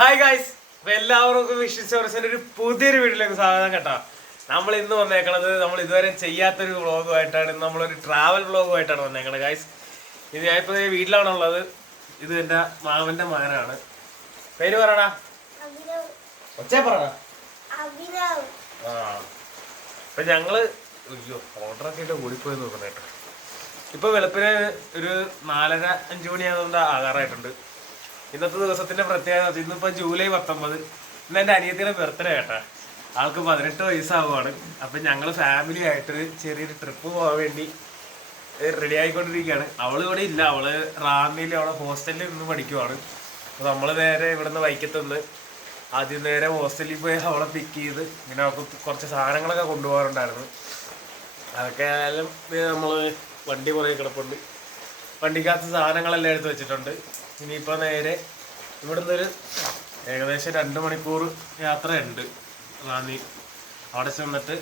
Hi guys, എല്ലാവർക്കും വിശ്വസിച്ചൊരു പുതിയൊരു വീട്ടിലേക്ക് സ്വാഗതം കേട്ടോ. നമ്മൾ ഇന്ന് വന്നേക്കണത് നമ്മൾ ഇതുവരെ ചെയ്യാത്തൊരു വ്ളോഗുമായിട്ടാണ്. നമ്മളൊരു ട്രാവൽ വ്ളോഗുമായിട്ടാണ് വന്നേക്കണത് ഗായ്സ്. ഇത് ഞാനിപ്പോൾ വീട്ടിലാണുള്ളത്. ഇത് എൻ്റെ മാമൻ്റെ മകനാണ്. പേര് പറയടാ, ഒച്ചേ പറയടാ. ആ അപ്പം ഞങ്ങള് ഓർഡറൊക്കെ ആയിട്ട് ഓടിപ്പോയി നോക്കണം കേട്ടോ. ഇപ്പൊ വെളുപ്പിന് ഒരു 4:30-5 മണിയായതുകൊണ്ട് ആകാറായിട്ടുണ്ട്. ഇന്നത്തെ ദിവസത്തിന്റെ പ്രത്യേകത, ഇന്നിപ്പോ ജൂലൈ 19. ഇന്ന് എൻ്റെ അനിയത്തിയുടെ ബർത്ത്ഡേ കേട്ടാ. ആൾക്ക് 18 വയസ്സാവുകയാണ്. അപ്പം ഞങ്ങൾ ഫാമിലി ആയിട്ടൊരു ചെറിയൊരു ട്രിപ്പ് പോകാൻ വേണ്ടി റെഡി ആയിക്കൊണ്ടിരിക്കുകയാണ്. അവള് ഇവിടെ ഇല്ല, അവള് റാന്നിയിൽ അവളെ ഹോസ്റ്റലിൽ നിന്ന് പഠിക്കുവാണ്. അപ്പോൾ നമ്മൾ നേരെ ഇവിടുന്ന് വൈക്കത്തുനിന്ന് ആദ്യം നേരെ ഹോസ്റ്റലിൽ പോയി അവളെ പിക്ക് ചെയ്ത് ഇങ്ങനെ അവൾക്ക് കുറച്ച് സാധനങ്ങളൊക്കെ കൊണ്ടുപോകാറുണ്ടായിരുന്നു. അതൊക്കെ ആയാലും നമ്മൾ വണ്ടി കുറേ കിടപ്പുണ്ട്. വണ്ടിക്കകത്ത് സാധനങ്ങളെല്ലാം എടുത്ത് വെച്ചിട്ടുണ്ട്. ഇനിയിപ്പോൾ നേരെ ഇവിടുന്ന് ഒരു ഏകദേശം 2 മണിക്കൂർ യാത്രയുണ്ട് റാന്നി. അവിടെ ചെന്നിട്ട്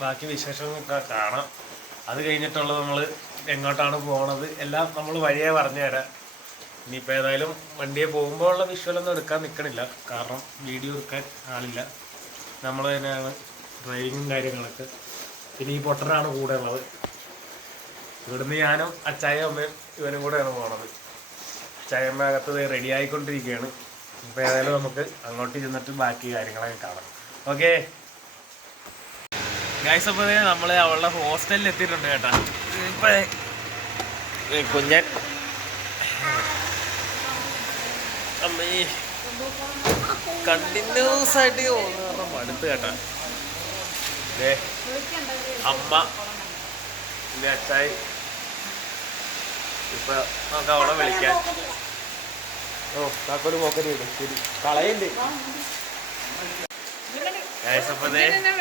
ബാക്കി വിശേഷങ്ങളൊക്കെ കാണാം. അത് കഴിഞ്ഞിട്ടുള്ളത് നമ്മൾ എങ്ങോട്ടാണ് പോണത് എല്ലാം നമ്മൾ വഴിയെ പറഞ്ഞു തരാം. ഇനിയിപ്പോൾ ഏതായാലും വണ്ടിയെ പോകുമ്പോൾ ഉള്ള വിഷ്വലൊന്നും എടുക്കാൻ നിൽക്കണില്ല, കാരണം വീഡിയോ എടുക്കാൻ ആളില്ല. നമ്മൾ തന്നെയാണ് ഡ്രൈവിങ്ങും കാര്യങ്ങളൊക്കെ. പിന്നെ ഈ പൊട്ടനാണ് കൂടെ ഉള്ളത്. ഇവിടുന്ന് ഞാനും അച്ചായും അമ്മയും ഇവനും കൂടെയാണ് പോണത്. അച്ചായമ്മ അകത്ത് റെഡി ആയിക്കൊണ്ടിരിക്കുകയാണ്. ഇപ്പം ഏതായാലും നമുക്ക് അങ്ങോട്ട് ചെന്നിട്ട് ബാക്കി കാര്യങ്ങളൊക്കെ കാണാം. ഓക്കെ ഗൈസ്, അപ്പോൾ നമ്മൾ അവളുടെ ഹോസ്റ്റലിൽ എത്തിയിട്ടുണ്ട് കേട്ടോ. ഇപ്പം കുഞ്ഞൻ അമ്മേ കണ്ടിന്യൂസ് ആയിട്ട് പോകുന്ന മടുത്ത് കേട്ടോ. അമ്മ പിന്നെ അച്ചായി. ഇപ്പൊ നമുക്ക് അവളെ വിളിക്കാൻ. ഓ കാക്കൊരു പോക്കരി ഇടും, ശരി കളയുണ്ട്.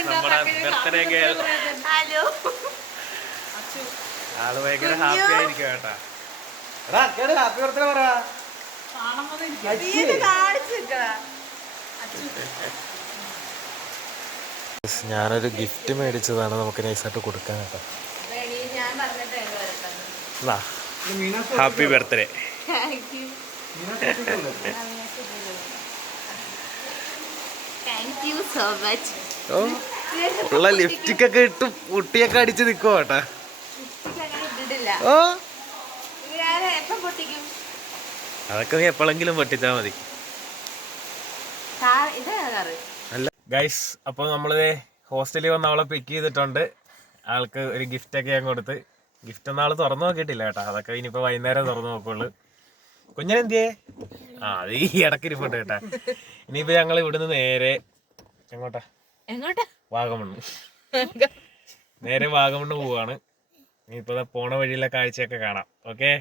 നമ്മുടെ ബർത്ത്ഡേ ഗേൾ ആള് ഭയങ്കര ഹാപ്പി ആയിരിക്കും കേട്ടാ. ഹാപ്പി ബർത്ത്ഡേ പറ. ഞാനൊരു ഗിഫ്റ്റ് മേടിച്ചതാണ്, നമുക്ക് നൈസായിട്ട് കൊടുക്കാൻ കേട്ടോ. Happy birthday. ഉള്ള ലിപ്സ്റ്റിക് ഒക്കെ ഇട്ട് പൊട്ടിയൊക്കെ അടിച്ച് നിൽക്കുവോ കേട്ടാ. ഓ അതൊക്കെ നീ എപ്പോഴെങ്കിലും പൊട്ടിച്ചാ മതി. അല്ല ഗൈസ്, അപ്പോൾ നമ്മള് ഹോസ്റ്റലിൽ വന്ന് അവളെ പിക്ക് ചെയ്തിട്ടുണ്ട്. ആൾക്ക് ഒരു ഗിഫ്റ്റ് ഒക്കെ ഞാൻ കൊടുത്ത്. ഗിഫ്റ്റ് ഒന്നും ആള് തുറന്നു നോക്കിയിട്ടില്ല കേട്ടോ. അതൊക്കെ ഇനിയിപ്പോ വൈകുന്നേരം തുറന്നു നോക്കുള്ളൂ. കുഞ്ഞനെന്തിയേ? അത് ഈ ഇടയ്ക്ക് ഇരിപ്പുണ്ട് കേട്ടാ. ഇനിയിപ്പോ ഞങ്ങൾ ഇവിടുന്ന് നേരെ എങ്ങോട്ടാ? വാഗമണ്ണ്. നേരെ വാഗമണ്ണ് പോവാണ്. ഇനിയിപ്പോ പോണ വഴിയിലെ കാഴ്ചയൊക്കെ കാണാം. ഓക്കെ,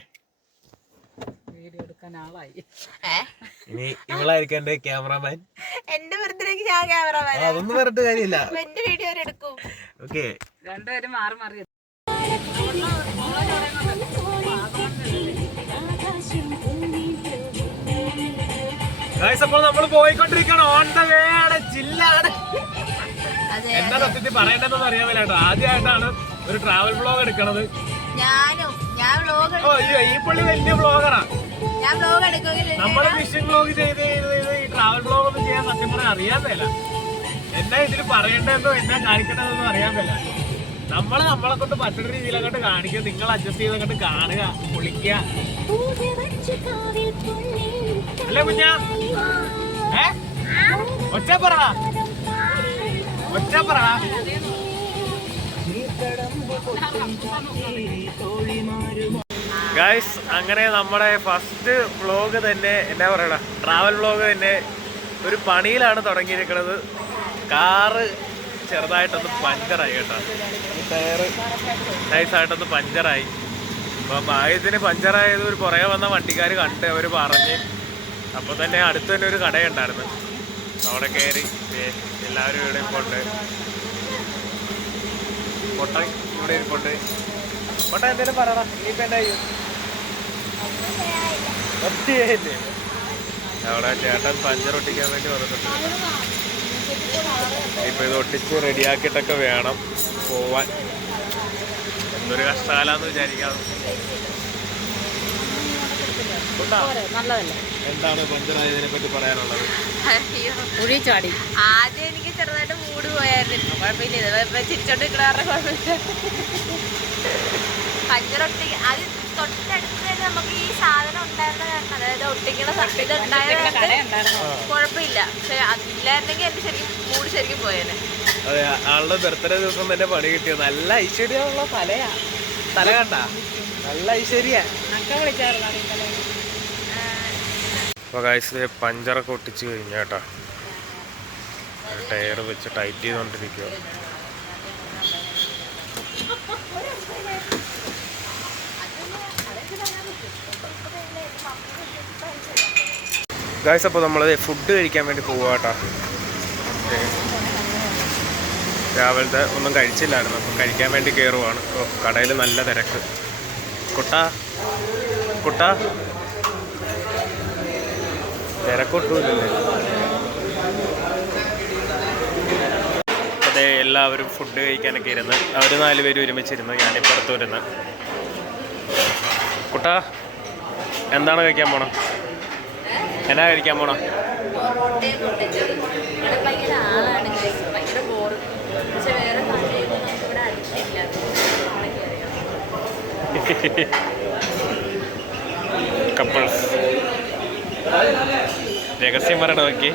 ഇനി ഇവളായിരിക്കും എന്റെ ക്യാമറമാൻ. എന്റെ ബർത്ത്ഡേക്ക് ഞാൻ ക്യാമറമാൻ. അതൊന്നും പറഞ്ഞിട്ട് കാര്യമില്ല. എന്റെ വീഡിയോ എടുക്കും. ഓക്കെ, രണ്ടുപേരും മാറി മാറി. അപ്പോൾ നമ്മൾ പോയിക്കൊണ്ടിരിക്കണം. ഓൺ ദ വേ ആണ്, ജില്ലാണ്. എന്താ സത്യത്തിൽ പറയേണ്ടതെന്ന് അറിയാൻ വേണ്ടിട്ടോ. ആദ്യമായിട്ടാണ് ഒരു ട്രാവൽ വ്ളോഗ് എടുക്കണത്. ഈ പുള്ളി വലിയ വ്ളോഗറാ. നമ്മള് ഫിഷിംഗ് വ്ളോഗ് ചെയ്ത് ഈ ട്രാവൽ വ്ളോഗ് ഒന്നും ചെയ്യാൻ സത്യം പറയാൻ അറിയാൻ മേല. എന്നാ ഇതിൽ പറയേണ്ടതെന്നോ എന്നാ കാണിക്കേണ്ടതെന്നോ അറിയാൻ മേല. നമ്മളെ കൊണ്ട് പറ്റുന്ന രീതിയിൽ അങ്ങോട്ട് കാണിക്കുക. നിങ്ങൾ അഡ്ജസ്റ്റ് ചെയ്ത് അങ്ങോട്ട് കാണുക, പൊളിക്കുക. അല്ലേ കുഞ്ഞാ? ഒച്ച പറ. ഗൈസ്, അങ്ങനെ നമ്മുടെ ഫസ്റ്റ് വ്ളോഗ് തന്നെ എന്നാ പറയണ ട്രാവൽ വ്ളോഗ് തന്നെ ഒരു പണിയിലാണ് തുടങ്ങിയിരിക്കുന്നത്. കാറ് ചെറുതായിട്ടൊന്ന് പഞ്ചറായി കേട്ടോ. ഈ ടയറ് നൈസായിട്ടൊന്ന് പഞ്ചറായി. അപ്പോൾ ഭാഗ്യത്തിന് പഞ്ചറായത് ഒരു പുറകെ വന്ന വണ്ടിക്കാർ കണ്ട് അവർ പറഞ്ഞ്. അപ്പോൾ തന്നെ അടുത്ത് തന്നെ ഒരു കടയുണ്ടായിരുന്നു. അവിടെ കയറി എല്ലാവരും ഇവിടെ ഇരിപ്പുണ്ട്. പൊട്ട ഇവിടെ ഇരിപ്പുണ്ട്. പൊട്ട എന്തേലും പറയണം. ഇനിയിപ്പോൾ എന്നായി ഒത്തിരിയായില്ലേ? അവിടെ ചേട്ടൻ പഞ്ചർ ഒട്ടിക്കാൻ വേണ്ടി വന്നിട്ടുണ്ട്. ഇപ്പൊ ഇത് ഒട്ടിച്ച് റെഡിയാക്കിയിട്ടൊക്കെ വേണം പോവാൻ. എന്തൊരു കഷ്ടകാലാന്ന് വിചാരിക്കാം. നല്ലതല്ലേ? എന്താണ് പഞ്ചറായതിനെ പറ്റി പറയാനുള്ളത്? കുഴി ചാടി. ആദ്യം എനിക്ക് ചെറുതായിട്ട് മൂഡ് പോയായിരുന്നു. കുഴപ്പമില്ല, ഇത് ചിരിച്ചോണ്ട് നിൽക്കണ കുഴപ്പമില്ല. പഞ്ചറൊട്ടി അത് തൊട്ടടുത്ത് തന്നെ നമുക്ക് ഈ സാധനം ഉണ്ടായിരുന്ന കാരണം, അതായത് ഒട്ടിക്കണ ഇത് ഉണ്ടായത് കുഴപ്പമില്ല. പക്ഷെ അതില്ലായിരുന്നെങ്കിൽ എന്റെ ശരിക്കും മൂഡ് ശരിക്കും പോയേനെ. അതെ, ആളുടെ ബർത്ത്ഡേ ദിവസം തന്നെ പണി കിട്ടിയത്. നല്ല ഐശ്വര്യമുള്ള തലയാ. തല കണ്ട നല്ല ഐശ്വര്യ. അപ്പോൾ ഗൈസ് പഞ്ചറൊക്കെ ഒട്ടിച്ച് കഴിഞ്ഞ കേട്ടോ. ടയർ വെച്ച് ടൈറ്റ് ചെയ്തുകൊണ്ടിരിക്കുക. ഗൈസ് അപ്പോൾ നമ്മൾ ഫുഡ് കഴിക്കാൻ വേണ്ടി പോവുക കേട്ടോ. രാവിലത്തെ ഒന്നും കഴിച്ചില്ലായിരുന്നു, അപ്പം കഴിക്കാൻ വേണ്ടി കയറുവാണ്. ഓ, കടയിൽ നല്ല തിരക്ക്. കുട്ടാ തിരക്കൊട്ടുമില്ലല്ലേ. അതെ, എല്ലാവരും ഫുഡ് കഴിക്കാനൊക്കെ ഇരുന്ന് അവർ 4 പേര് ഒരുമിച്ചിരുന്ന്, ഞാനിപ്പുറത്ത് വരുന്ന. കുട്ടാ എന്താണ് കഴിക്കാൻ പോണം? എന്നാ കഴിക്കാൻ പോണം? കപ്പിൾസ് രഹസ്യം പറയണ നോക്കി.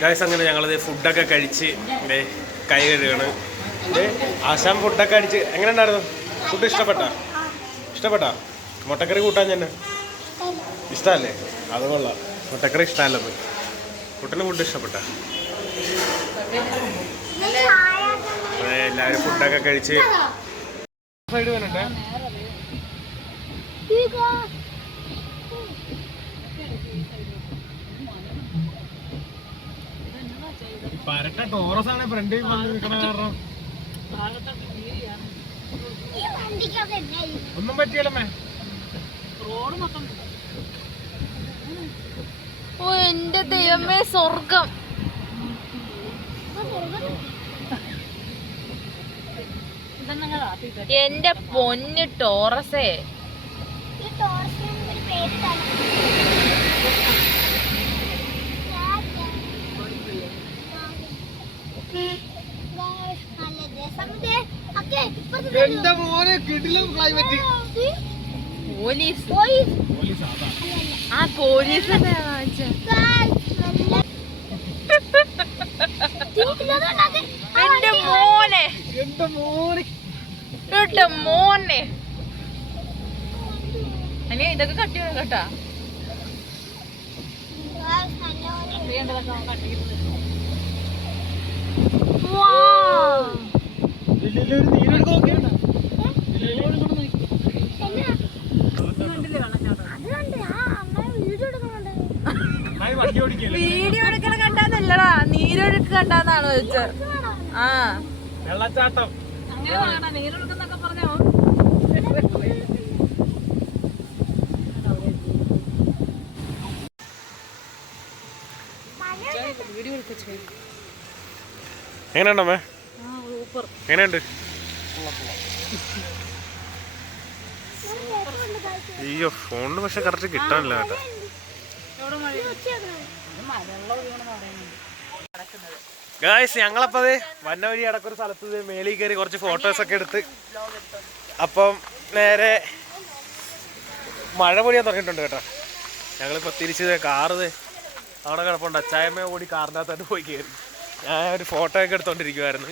ഗൈസ് അങ്ങനെ ഞങ്ങളത് ഫുഡൊക്കെ കഴിച്ച് കൈ കഴുകണ്. ആശാൻ ഫുഡൊക്കെ അടിച്ച് എങ്ങനെ ഉണ്ടായിരുന്നു? ഫുഡ് ഇഷ്ടപ്പെട്ടാ? മുട്ടക്കറി കൂട്ടാൻ തന്നെ ഇഷ്ടമല്ലേ? അത് കൊള്ളാം. മുട്ടക്കറി ഇഷ്ടമല്ലെന്ന്. കുട്ടന് ഫുഡ് ഇഷ്ടപ്പെട്ടാ? അതെ, എല്ലാവരും ഫുഡൊക്കെ കഴിച്ച് സൈഡ് വേണുണ്ടേ. പരട്ട ടോറസാണ് ഫ്രണ്ടിൽ വന്ന് നിൽക്കണ കാരണം ഒന്നും പറ്റിയല്ലേ. ഓ എന്റെ ദൈവമേ, സ്വർഗം. എന്റെ പൊന്ന് ടോറസേ, എന്റെ മോനെ കിടിലം ക്ലൈമറ്റ്. പോലീസ് ആ പോലീസ് എന്റെ മോനെ അനി ഇതൊക്കെ കട്ടി വേണം കേട്ടാ. വീഡിയോ എടുക്കണ കണ്ടാന്നല്ലടാ, നീരൊഴുക്ക് കണ്ടാന്നാണോ ചോദിച്ചത്? ആ, വെള്ളച്ചാട്ടം. നീരൊഴുക്കെന്നൊക്കെ പറഞ്ഞോ. എങ്ങനെയുണ്ടമ്മേ? എങ്ങനെയുണ്ട്? അയ്യോ, ഫോണിന് പക്ഷെ കറക്റ്റ് കിട്ടാനില്ല കേട്ടോ. ഗായ്സ് ഞങ്ങളപ്പോ വന്ന വഴി അടക്കൊരു സ്ഥലത്ത് മേളിൽ കയറി കുറച്ച് ഫോട്ടോസൊക്കെ എടുത്ത് അപ്പം നേരെ മഴ പൊടിയാൻ തുടങ്ങിയിട്ടുണ്ട് കേട്ടോ. ഞങ്ങളിപ്പോൾ തിരിച്ച് കാറ് അവിടെ കിടപ്പുണ്ട്. അച്ചായമ്മ കൂടി കാറിനകത്തായിട്ട് പോയി കയറി. ഞാൻ ഒരു ഫോട്ടോ ഒക്കെ എടുത്തോണ്ടിരിക്കുവായിരുന്നു.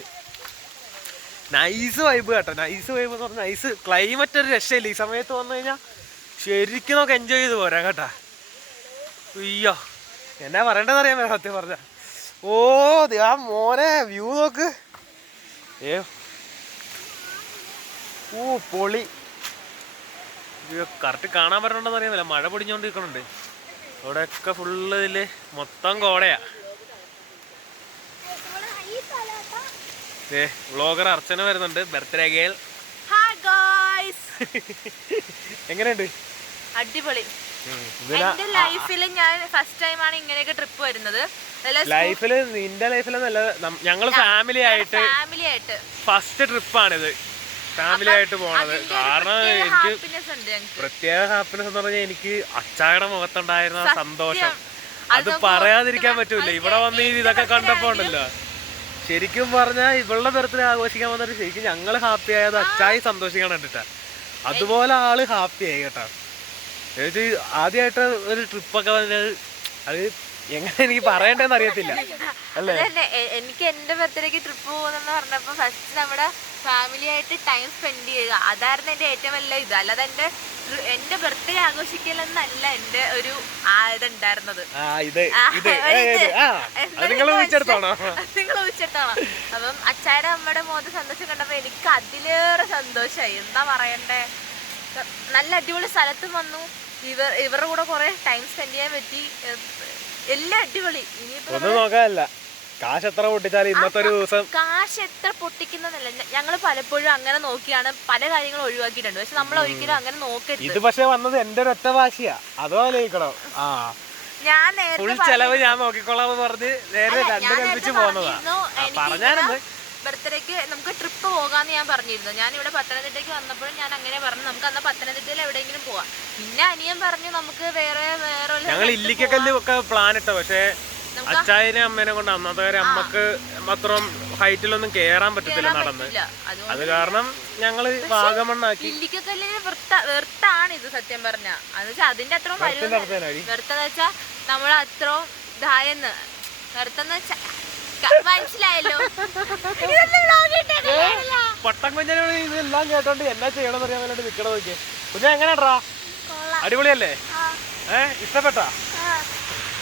നൈസ് വൈബ് കേട്ടോ. നൈസ് വൈബ് എന്ന് പറഞ്ഞാൽ നൈസ് ക്ലൈമറ്റ്. ഒരു രക്ഷയില്ല. ഈ സമയത്ത് വന്നു കഴിഞ്ഞാൽ ശരിക്കും നമുക്ക് എൻജോയ് ചെയ്ത് പോരാ കേട്ടാ. അയ്യോ, എന്നാ പറയേണ്ടതെന്ന് അറിയാൻ സത്യം പറഞ്ഞ. ഓ ആ മോനെ വ്യൂ നോക്ക്. ഓ പൊളി. കറക്റ്റ് കാണാൻ പറ്റണമെന്ന് അറിയാമില്ല. മഴ പൊടിഞ്ഞോണ്ടിരിക്കണുണ്ട് അവിടെയൊക്കെ. ഫുള്ള് ഇതില് മൊത്തം കോടയാ. വ്ളോഗർ അർച്ചന വരുന്നുണ്ട്. Birthday girl. എങ്ങനെയുണ്ട്? അടിപൊളി. എന്റെ ലൈഫില് ഞാൻ ഫസ്റ്റ് ടൈമാണ് ഇങ്ങനെയൊക്കെ ട്രിപ്പ് വരുന്നത്. ലൈഫില് നിന്റെ ലൈഫിലെന്നല്ല, ഞങ്ങള് ഫാമിലി ആയിട്ട് ഫാമിലി ആയിട്ട് ഫസ്റ്റ് ട്രിപ്പാണിത്. ഫാമിലി ആയിട്ട് പോണത്. കാരണം എനിക്ക് പ്രത്യേക ഹാപ്പിനെസ് എന്ന് പറഞ്ഞാൽ എനിക്ക് അച്ചായുടെ മുഖത്തുണ്ടായിരുന്ന സന്തോഷം അത് പറയാതിരിക്കാൻ പറ്റൂല. ഇവിടെ വന്ന് ഇതൊക്കെ കണ്ടപ്പോ ഉണ്ടല്ലോ, ശരിക്കും പറഞ്ഞാൽ ഇവളുടെ ബർത്ത്ഡേ ആഘോഷിക്കാൻ വന്നിട്ട് ശരിക്കും ഞങ്ങൾ ഹാപ്പി ആയത് അച്ചായി സന്തോഷിക്കാൻ കണ്ടിട്ടാ. അതുപോലെ ആള് ഹാപ്പി ആയി കേട്ടോ. ആദ്യമായിട്ട് ഒരു ട്രിപ്പൊക്കെ വന്നത് അത് എങ്ങനെ എനിക്ക് പറയണ്ടെന്ന് അറിയത്തില്ല അല്ലേ. എനിക്ക് എന്റെ ബർത്ത്ഡേക്ക് ട്രിപ്പ് പോകുന്നെന്ന് പറഞ്ഞപ്പോ ഫസ്റ്റ് നമ്മുടെ ഫാമിലി ആയിട്ട് ടൈം സ്പെൻഡ് ചെയ്യുക, അതായിരുന്നു എന്റെ ഏറ്റവും വലിയ ഇത്. അല്ലാതെ എന്റെ ബർത്ത്ഡേ ആഘോഷിക്കലെന്നല്ല എന്റെ ഒരു ഇതുണ്ടായിരുന്നത്. നിങ്ങൾ ഊഹിച്ചെടുത്തോളാം. അപ്പം അച്ചായുടെ അമ്മയുടെ മുഖത്ത് സന്തോഷം കണ്ടപ്പോ എനിക്ക് അതിലേറെ സന്തോഷമായി. എന്താ പറയണ്ടേ, നല്ല അടിപൊളി സ്ഥലത്തും വന്നു, ഇവരുടെ കൂടെ കുറെ ടൈം സ്പെൻഡ് ചെയ്യാൻ പറ്റി, എല്ലാം അടിപൊളി. ഒന്നും നോക്കാനല്ല, കാശ് എത്ര പൊട്ടിച്ചാലും ഇന്നത്തെ ഒരു ദിവസം കാശ് എത്ര പൊട്ടിക്കുന്നതല്ല, ഞങ്ങൾ പലപ്പോഴും അങ്ങനെ നോക്കിയാണ് പല കാര്യങ്ങളും ഒഴിവാക്കിയിട്ടുണ്ട്. പക്ഷെ നമ്മൾ ഒരിക്കലും അങ്ങനെ നോക്കരുത്. ഇത് പക്ഷെ വന്നത് എന്റെ ഒരു ഒറ്റ വാശിയാ, അതോ ആലോചിക്കണോ. ഞാൻ ഫുൾ ചെലവ് ഞാൻ നോക്കിക്കോളാം പറഞ്ഞ് നേരെ രണ്ട് കൽപ്പിച്ച് പോകുന്നതാ. പറഞ്ഞാലെന്ത് ബർത്ത്ഡേക്ക് നമുക്ക് ട്രിപ്പ് പോകാന്ന് ഞാൻ പറഞ്ഞിരുന്നു. ഞാൻ ഇവിടെ പത്തനംതിട്ടയ്ക്ക് വന്നപ്പോഴും ഞാൻ അങ്ങനെ പറഞ്ഞു, നമുക്ക് അന്ന് പത്തനംതിട്ടയിൽ എവിടെയെങ്കിലും പോവാം. പിന്നെ അനിയൻ പറഞ്ഞു നമുക്ക് വേറെ ഞങ്ങൾ ഇല്ലിക്കല്ല് ഒക്കെ പ്ലാൻ ഇട്ട, പക്ഷേ അച്ചായനെ അമ്മേനെ കൊണ്ട് അന്നത്തെ വരെ അമ്മക്ക് അത്രയും ഹൈറ്റിലൊന്നും കേറാൻ പറ്റത്തില്ല നടന്ന്. അത് കാരണം ഞങ്ങള് വാഗമണ്ണാക്കി. ഇല്ലിക്കല്ലിന് വെർത്താണ് ഇത് സത്യം പറഞ്ഞ. അത് വെച്ചാൽ അതിന്റെ അത്രയും വെർത്തെന്ന് വെച്ചാ നമ്മളത്രയും ഇതായെന്ന് വെർത്തെന്ന് വെച്ചാ മനസ്സിലായല്ലോ. പട്ടം കുഞ്ഞിനോട് ഇതെല്ലാം കേട്ടോണ്ട് എന്നാ ചെയ്യണമെന്ന് അറിയാൻ വേണ്ടി നിക്കണ നോക്കിയേ. കുഞ്ഞ എങ്ങനെയാ, അടിപൊളിയല്ലേ? ഇഷ്ടപ്പെട്ടാ?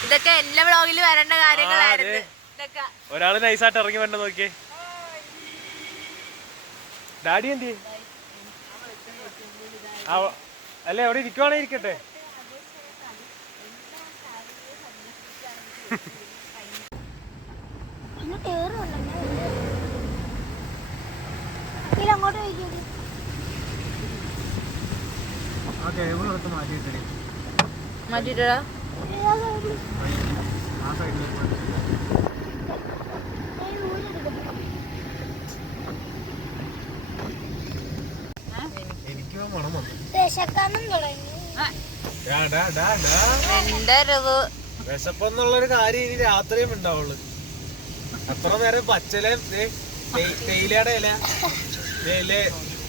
ഇതൊക്കെ എല്ലാ വ്ളോഗിൽ വരേണ്ട കാര്യങ്ങളായിരുന്നു. ഒരാള് നൈസായിട്ട് ഇറങ്ങി വരണ്ട നോക്കിയേ. ഡാഡി എന്തി അല്ലേ, അവിടെ ഇരിക്കുവാണെ ഇരിക്കട്ടെ. മാറ്റിട്ടാ വിശപ്പെന്നുള്ളൊരു കാര്യം ഇനി രാത്രിയും ഉണ്ടാവുള്ളു. അത്ര നേരം പച്ചല തേയിലയുടെ ഇല,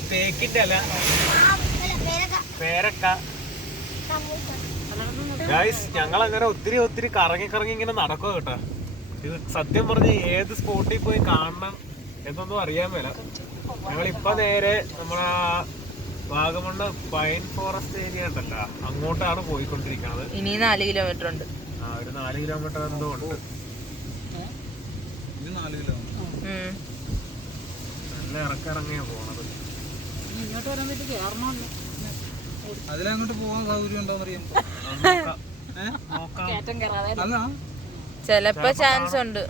തേക്കിന്റെ ഇല, പേരക്ക. ഗൈസ് ഞങ്ങളങ്ങനെ ഒത്തിരി ഒത്തിരി കറങ്ങി ഇങ്ങനെ നടക്കുക കേട്ടോ. ഇത് സത്യം പറഞ്ഞ ഏത് സ്പോട്ടിൽ പോയി കാണണം എന്നൊന്നും അറിയാൻ മേല. ഞങ്ങളിപ്പോ നേരെ നമ്മളെ വാഗമണ്ണ് പൈൻ ഫോറസ്റ്റ് ഏരിയ ഉണ്ടല്ലോ, അങ്ങോട്ടാണ് പോയിക്കൊണ്ടിരിക്കുന്നത്. ഇനി 4 കിലോമീറ്റർ ഉണ്ട്. ഒരു 4 കിലോമീറ്റർ എന്തോ ഉണ്ട്. നല്ല ഇറക്കിറങ്ങിയാ പോണത്. അതിലങ്ങോട്ട് പോകാൻ സൗകര്യം ഉണ്ടോന്നറിയാം. ചെലപ്പോ ചാൻസ് ഉണ്ട്.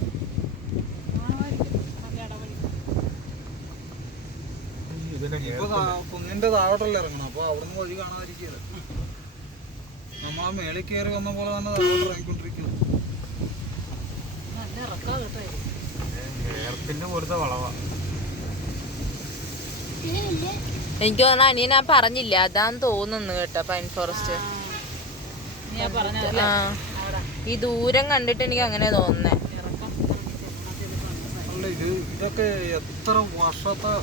കുന്നിന്റെ താഴോട്ടല്ലേ ഇറങ്ങണം, അപ്പൊ അവിടുന്ന് വഴി കാണാതിരിക്കല്. നമ്മളാ മേളിൽ കയറി വന്ന പോലെ തന്നെ താഴോട്ട് ഇറങ്ങിക്കൊണ്ടിരിക്കണം. എനിക്ക് തോന്നുന്നു അനിയനാ പറഞ്ഞില്ല, അതാന്ന് തോന്നുന്നു കേട്ടോ. പൈൻ ഫോറസ്റ്റ് ഈ ദൂരം കണ്ടിട്ട് എനിക്ക് അങ്ങനെ തോന്നുന്നേ. ഇതൊക്കെ എത്ര വർഷത്തെ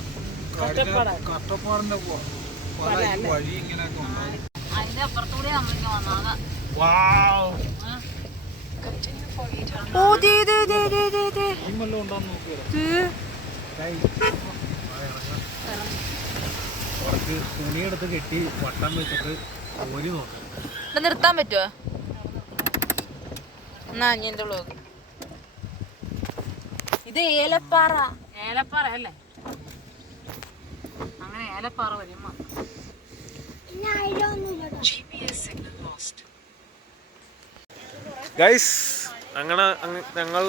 കഷ്ടപ്പാടിന്റെ വഴി ഇങ്ങനെയൊക്കെ ഉണ്ടാകും. അതിന്റെ അപ്പുറത്തൂടെ നമ്മളിങ്ങനെ വന്നാകാം. കുറച്ച് തുണിയെടുത്ത് കെട്ടി വട്ടം വെച്ചിട്ട് ഓരി നോക്കാം. നിർത്താൻ പറ്റുമോ? എന്നാ അനിയന്റെ വ്ലോഗ്. ഇത് ഏലപ്പാറ. ഏലപ്പാറ അല്ലേ? അങ്ങനെ ഏലപ്പാറ വരുമ്പോ ഗൈസ് അങ്ങനെ ഞങ്ങൾ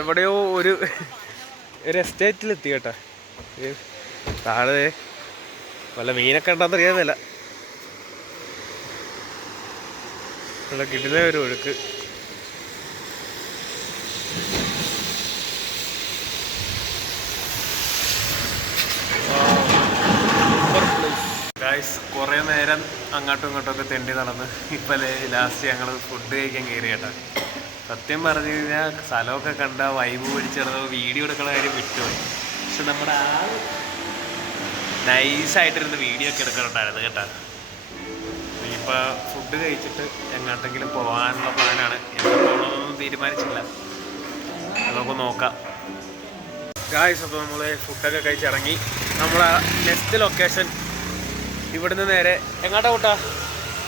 എവിടെയോ ഒരു എസ്റ്റേറ്റിലെത്തി കേട്ടോ. താഴെ വല്ല മീനൊക്കെ ഉണ്ടെന്നറിയാമല്ല. നല്ല കിടില ഒരു ഒഴുക്ക്. ഗായ്സ് കുറേ നേരം അങ്ങോട്ടും ഇങ്ങോട്ടൊക്കെ തെണ്ടി നടന്ന് ഇപ്പം ലാസ്റ്റ് ഞങ്ങൾ ഫുഡ് കഴിക്കാൻ കയറി കേട്ടോ. സത്യം പറഞ്ഞു കഴിഞ്ഞാൽ സ്ഥലമൊക്കെ കണ്ട വൈബ് പിടിച്ചിടന്ന് വീഡിയോ എടുക്കുന്ന കാര്യം വിട്ടുപോയി. പക്ഷെ നമ്മുടെ ആൾ നൈസായിട്ടിരുന്ന് വീഡിയോ ഒക്കെ എടുക്കണുണ്ടായിരുന്നു കേട്ടോ. ഇനിയിപ്പോൾ ഫുഡ് കഴിച്ചിട്ട് എങ്ങോട്ടെങ്കിലും പോകാനുള്ള പ്ലാനാണ്. എവിടെ പോകണമെന്നൊന്നും തീരുമാനിച്ചില്ല, നമുക്ക് നോക്കാം. ഗായ്സ് അപ്പോൾ നമ്മൾ ഫുഡൊക്കെ കഴിച്ചിറങ്ങി. നമ്മളെ നെക്സ്റ്റ് ലൊക്കേഷൻ ഇവിടുന്ന് നേരെ എങ്ങോട്ടാ കൂട്ടാ?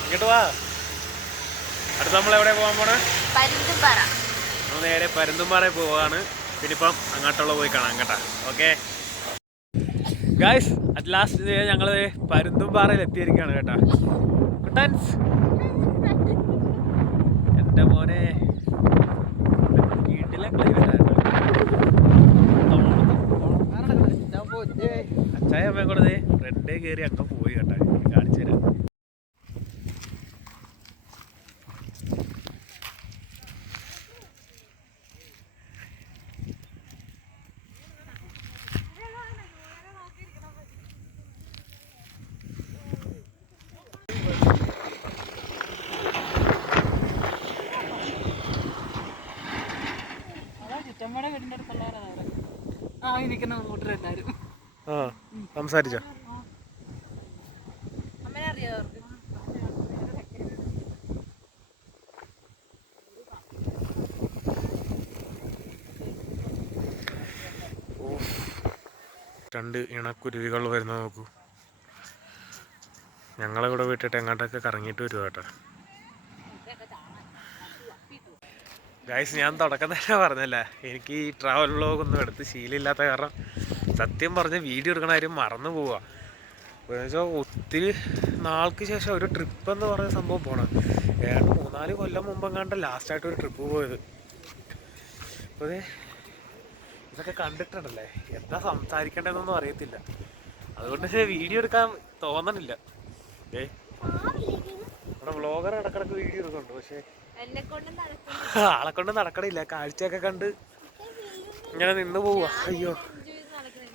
ഇങ്ങോട്ട് വാ. അടുത്ത് നമ്മൾ എവിടെ പോകാൻ പോണേ? നമ്മൾ നേരെ പരുന്തുംപാറ പോവാണ്. പിന്നിപ്പം അങ്ങോട്ടുള്ള പോയി കാണാം കേട്ടാ. ഓക്കെ ഗായ്സ്, അറ്റ് ലാസ്റ്റ് ഞങ്ങൾ പരുന്തുംപാറയിൽ എത്തിയിരിക്കുകയാണ് കേട്ടാ. കുട്ടൻസ് എൻ്റെ മോനെ വീട്ടിലെ അച്ചായ അമ്മയെ കൂടെ റെഡേ കയറി അങ്ങ് പോയി കേട്ടാ. കാണിച്ചു തരാം. ചുറ്റമ്മയുടെ വീടിന്റെ അടുത്തുള്ളവരാണ് ആ ഇരിക്കുന്ന കൂട്ടരെല്ലാരും. ആ സംസാരിച്ചോ? രണ്ട് ഇണക്കുരുവികൾ വരുന്നത് നോക്കൂ. ഞങ്ങളിവിടെ വിട്ടിട്ട് എങ്ങോട്ടൊക്കെ കറങ്ങിയിട്ട് വരുക കേട്ടോ. ഗൈസ്, ഞാൻ തുടക്കം തന്നെ പറഞ്ഞല്ല, എനിക്ക് ഈ ട്രാവൽ വ്ളോഗൊന്നും എടുത്ത് ശീലമില്ലാത്ത കാരണം സത്യം പറഞ്ഞ് വീഡിയോ എടുക്കണ കാര്യം മറന്നു പോവുക. എന്നുവെച്ചാൽ ഒത്തിരി നാൾക്ക് ശേഷം ഒരു ട്രിപ്പ് എന്ന് പറയുന്ന സംഭവം പോകണം. ഏതാണ്ട് 3-4 കൊല്ലം മുമ്പെങ്ങാണ്ട് ലാസ്റ്റായിട്ട് ഒരു ട്രിപ്പ് പോയത്. അപ്പോൾ ഇതൊക്കെ കണ്ടിട്ടുണ്ടല്ലേ, എന്താ സംസാരിക്കേണ്ടതെന്നൊന്നും അറിയത്തില്ല. അതുകൊണ്ട് വീഡിയോ എടുക്കാൻ തോന്നണില്ല. നമ്മുടെ വ്ളോഗർ ഇടക്കിടക്ക് വീഡിയോ എടുക്കുന്നുണ്ട്, പക്ഷേ ആളെ കൊണ്ട് നടക്കണില്ല. കാഴ്ചയൊക്കെ കണ്ട് ഇങ്ങനെ നിന്ന് പോവുക. അയ്യോ,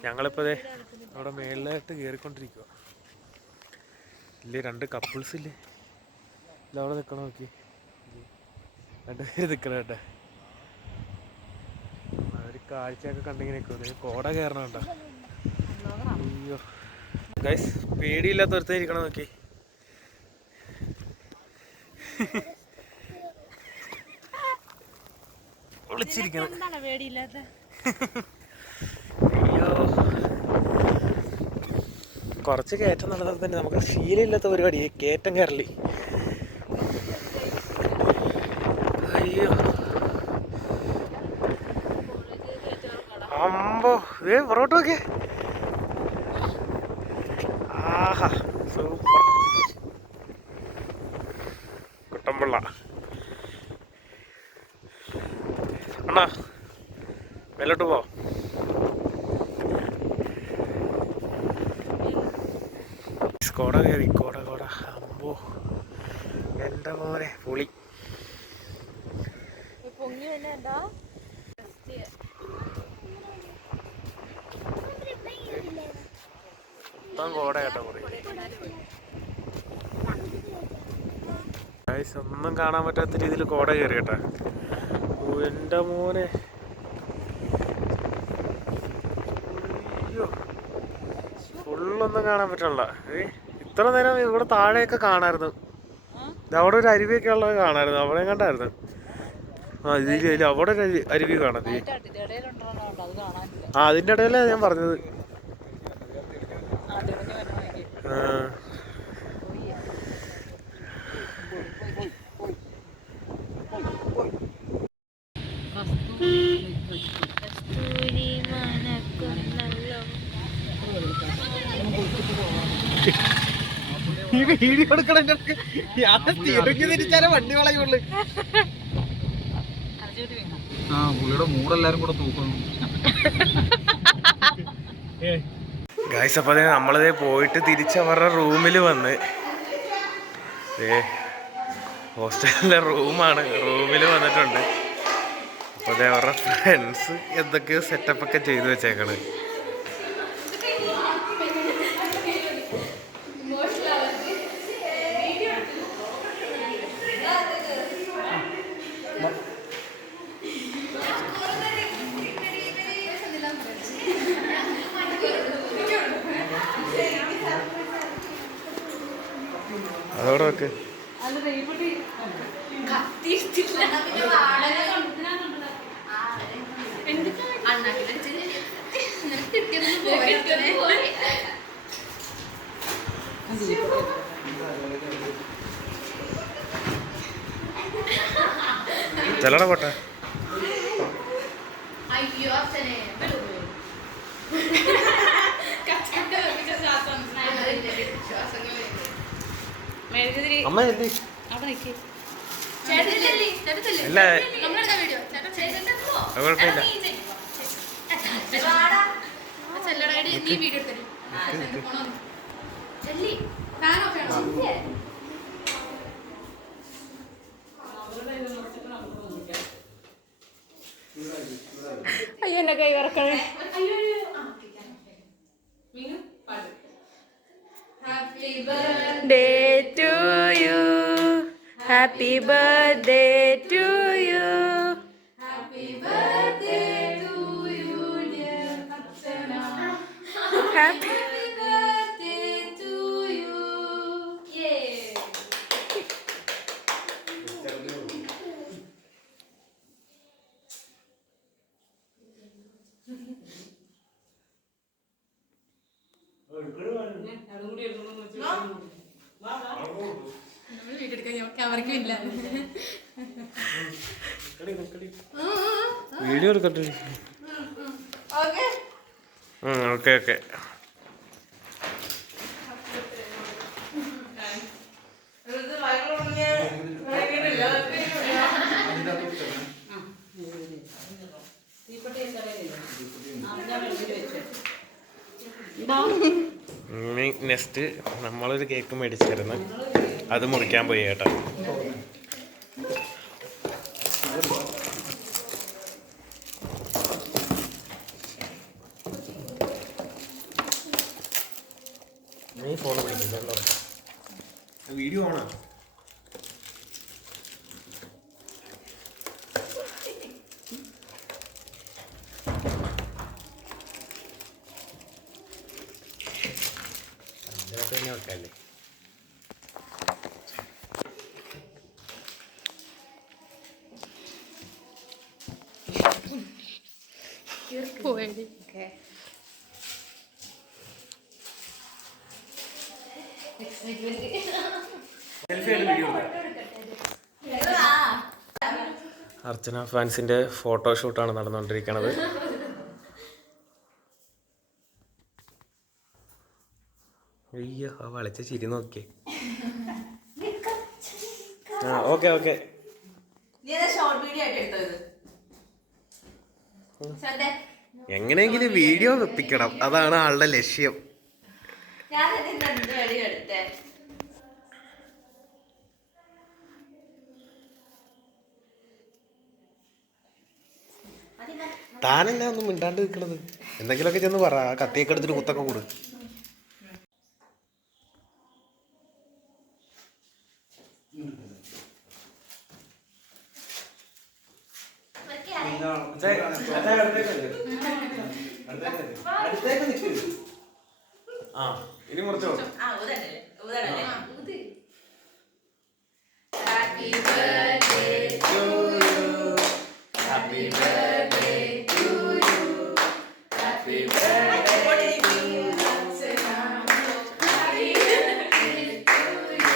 ഞങ്ങളിപ്പോൾ അവിടെ മേളിലായിട്ട് കയറിക്കൊണ്ടിരിക്കുക. ഇല്ലേ, 2 കപ്പിൾസ് ഇല്ലേ ഇതവിടെ നിൽക്കണം. നോക്കി 2 പേര് നിൽക്കണം കേട്ടോ. അവർ കാഴ്ചയൊക്കെ കണ്ടിങ്ങനെ നിൽക്കുന്നത്. കോട കയറണം കേട്ടോ. അയ്യോ ഗൈസ്, പേടിയില്ലാത്ത ഒരുത്തം ഇരിക്കണം. നോക്കി വിളിച്ചിരിക്കണം. അയ്യോ, കുറച്ച് കയറ്റം നടന്നാൽ തന്നെ നമുക്ക് ശീലമില്ലാത്ത പരിപാടി കയറ്റം കയറല്. അയ്യോ അമ്പോ, പുറകോട്ട് നോക്കിയേ. ആഹാ, സൂപ്പർ കുട്ടമ്പിള്ള അണ്ണാ, മേലോട്ട് പോ. കോട കയറി, കോട അമ്പോ എൻ്റെ മോനെ പൊളി. മൊത്തം കോട കേട്ടോ. ഒന്നും കാണാൻ പറ്റാത്ത രീതിയിൽ കോട കയറി കേട്ടാ. എൻ്റെ മോനെ, അയ്യോ, ഫുള്ളൊന്നും കാണാൻ പറ്റണില്ല. ഇത്ര നേരം ഇവിടെ താഴെയൊക്കെ കാണാമായിരുന്നു. അവിടെ ഒരു അരുവിയൊക്കെ ഉള്ളത് കാണാമായിരുന്നു. അവിടെ കണ്ടായിരുന്നു. ആ ഇതിൽ അവിടെ ഒരു അരുവി കാണാം. ആ അതിൻ്റെ ഇടയിലാണ് ഞാൻ പറഞ്ഞത്. വീഡിയോ എടുക്കണ തിരിച്ചാലും വണ്ടി വളയുള്ളു. ആ പുള്ളിയുടെ മൂടെല്ലാരും കൂടെ തൂക്കുന്നു. ഗായ്സ്, അപ്പോൾ നമ്മളിതേ പോയിട്ട് തിരിച്ച് അവരുടെ റൂമിൽ വന്ന്, ഹോസ്റ്റലിലെ റൂമാണ്, റൂമിൽ വന്നിട്ടുണ്ട്. അപ്പോൾ അതേ അവരുടെ ഫ്രണ്ട്സ് എന്തൊക്കെയോ സെറ്റപ്പൊക്കെ ചെയ്തു വെച്ചേക്കണ്. അതോടെ വെക്ക്. അത് റീബുട്ടി ചെല്ലട പോട്ടെ. അമ്മ എന്തി അവിടെ നിൽക്കി അല്ല കുഴപ്പമില്ല. അയ്യോ എന്റെ കൈ വിറക്കണേ. Birthday to you, happy birthday to you, happy birthday to you, dear Archana, happy birthday to you. Yeah. Video എടുക്കട്ടെ. Okay okay. നെക്സ്റ്റ് നമ്മളൊരു കേക്ക് മേടിച്ചായിരുന്നു, അത് മുറിക്കാൻ പോയി കേട്ടോ. നീ ഫോൺ വിളിക്കുന്നുണ്ടോ? വീഡിയോ ഓണാ? വെക്കല്ലേ. അർച്ചന ഫാൻസിന്റെ ഫോട്ടോഷൂട്ടാണ് നടന്നുകൊണ്ടിരിക്കുന്നത്. അയ്യോ ആ വളച്ച ചിരി നോക്കിയേ. ആ ഓക്കെ ഓക്കെ. എങ്ങനെയെങ്കിലും വീഡിയോ വെപ്പിക്കണം, അതാണ് ആളുടെ ലക്ഷ്യം. താനെന്നാ ഒന്നും മിണ്ടാണ്ട് നിൽക്കണത്? എന്തെങ്കിലുമൊക്കെ ചെന്ന് പറ. ആ കത്തിയൊക്കെ എടുത്തിട്ട് കുത്തൊക്കെ കൂട്. ആ ഇനി മുറിച്ചോ. Happy birthday to you, happy birthday to you, happy birthday to you, happy birthday to you.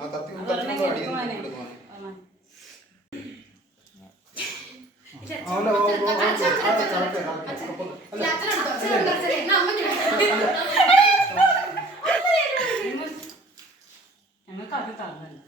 ആ കത്തി കൊണ്ട് അടിയിൽ എടുക്കുവാൻ. ഞങ്ങൾക്ക് അത് തന്നല്ല.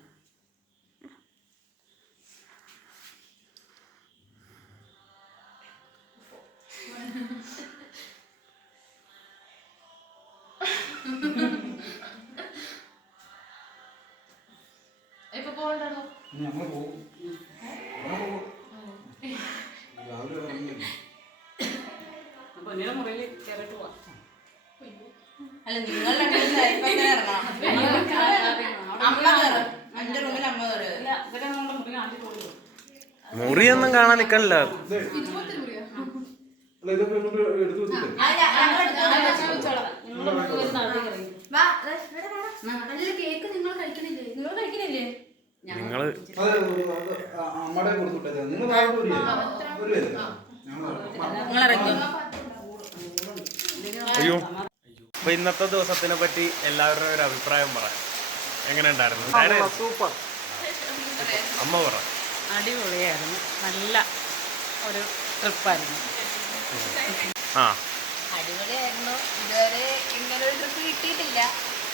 ഞങ്ങൾ പോകും. രാവിലെ ഇറങ്ങിയല്ലോ. അപ്പൊ ഇന്നലെ മുറിയിൽ കയറിട്ട് പോവാം. അല്ല നിങ്ങൾ മുറിയൊന്നും കാണാൻ നിക്കണില്ല. കേക്ക് നിങ്ങൾ കഴിക്കണില്ലേ? നിങ്ങൾ കഴിക്കണില്ലേ? നിങ്ങള് അമ്മടെ കൊടുത്തുവിട്ടേ നിങ്ങൾ അയ്യോ. അപ്പൊ ഇന്നത്തെ ദിവസത്തിനെ പറ്റി എല്ലാവരുടെയും ഒരു അഭിപ്രായം പറയാം. എങ്ങനെ ഉണ്ടായിരുന്നു? സൂപ്പർ, അമ്മ പറ. അടിപൊളിയായിരുന്നു. നല്ല ഒരു ട്രിപ്പായിരുന്നു. ആ, അടിപൊളിയായിരുന്നു. ഇതുവരെ ഇങ്ങനെ ഒരു ട്രിപ്പ് കിട്ടിയിട്ടില്ല.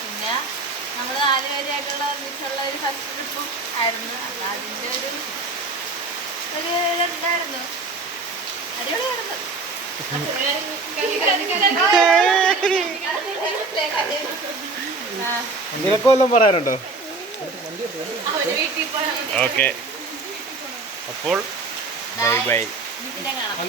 പിന്നെ നമ്മൾ 4 പേരായിട്ടുള്ള ഒന്നിച്ചുള്ള ഒരു ഫസ്റ്റ് ട്രിപ്പും ആയിരുന്നു. അപ്പൊ അതിന്റെ ഒരു ഇതുണ്ടായിരുന്നു. അടിപൊളിയായിരുന്നു. നിനക്ക് വല്ലതും പറയാനുണ്ടോ? അവര് വീട്ടിൽ പോയാൽ ഓക്കെ, അപ്പോൾ ബൈ ബൈ. കാണാം.